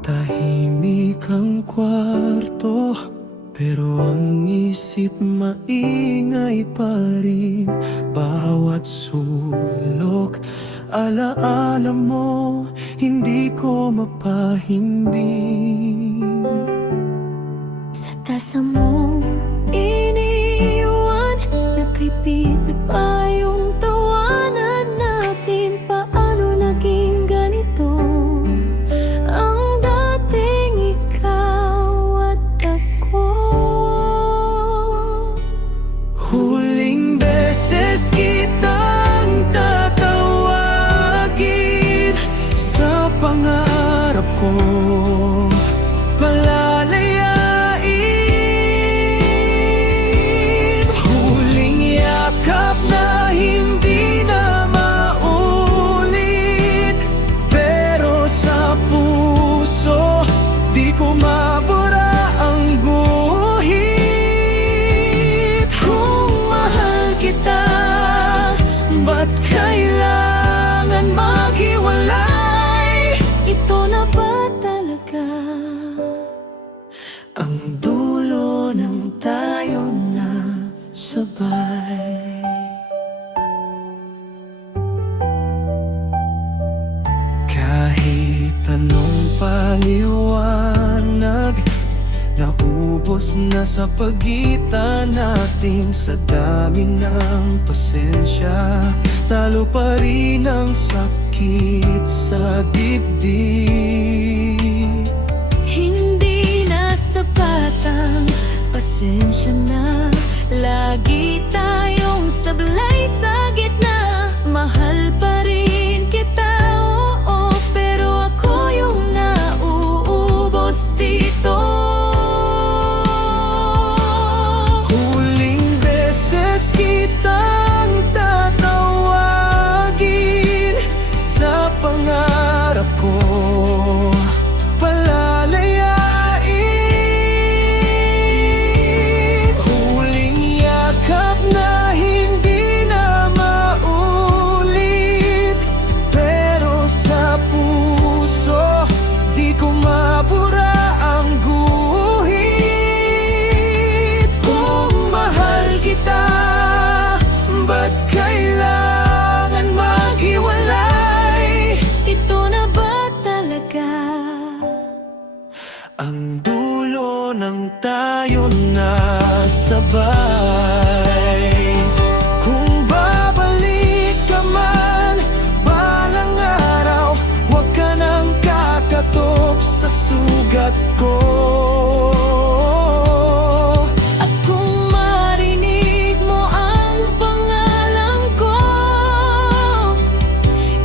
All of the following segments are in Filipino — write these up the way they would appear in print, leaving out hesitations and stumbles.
Tahimik ang kwarto, pero ang isip maingay pa rin. Bawat sulok, alaala mo, hindi ko mapahimbing. Sa tasa mo iniiwan, nakripit na pa yung tawanan natin. Paano naging ganito ang dating ikaw at ako? Huling beses kitang tatawagin sa pangarap ko, palalayain. Huling yakap na hindi na maulit, pero sa puso di ko mabura ang guhit. Kung mahal kita, ba't kailangan maghiwalay? Ito na ba talaga ang dulo ng tayo na sabay? Kahit anong paliwanag, naubos na sa pagitan natin. Sa dami ng pasensya, talo pa rin ang sakit sa dibdib. hindi na sapat ang pasensya na lagi tayong sablay sa gitna? Mahal pa rin kita, oo, pero ako yung nauubos dito. Huling beses kitang tatawagin sa pangarap ko, palalayain. Huling yakap na hindi na maulit, pero sa puso di ko mabura ang guhit. Kung mahal kita, ba't kailangan maghiwalay? Ito na ba talaga Ang dulo ng tayo na sabay? Kung babalik ka man balang araw, huwag ka nang kakatok sa sugat ko. at kung marinig mo ang pangalan ko,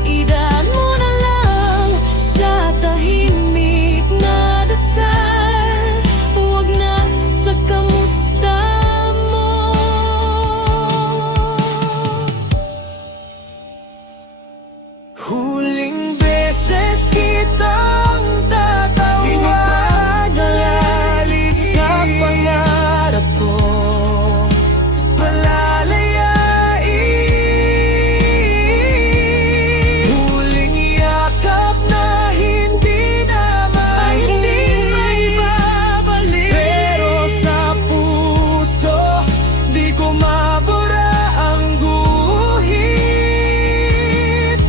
idaan mo na lang sa tahimik na dasal, huwag na sa kamusta mo. Huling beses kitang tatawagin sa pangarap ko, palalayain. Huling yakap na hindi na maibabalik, pero sa puso di ko mabura ang guhit.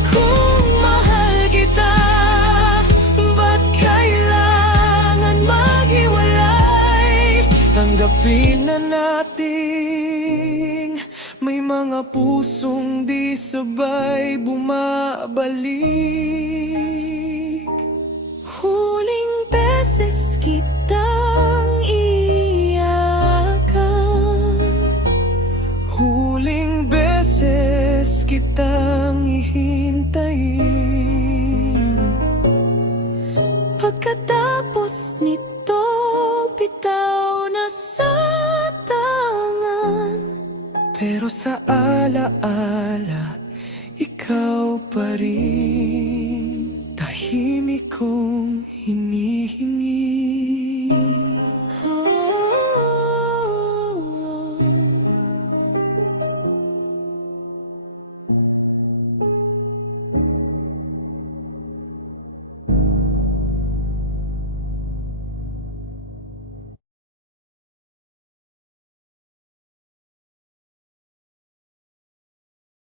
Kung mahal kita, ba't kailangan maghiwalay? Tanggapin na nating may mga pusong di sabay bumabalik. Huling beses kitang iiyakan, Huling beses kitang hihintayin. pagkatapos nito bitaw na sa tangan. Pero sa alaala, ikaw pa rin. Tahimik kong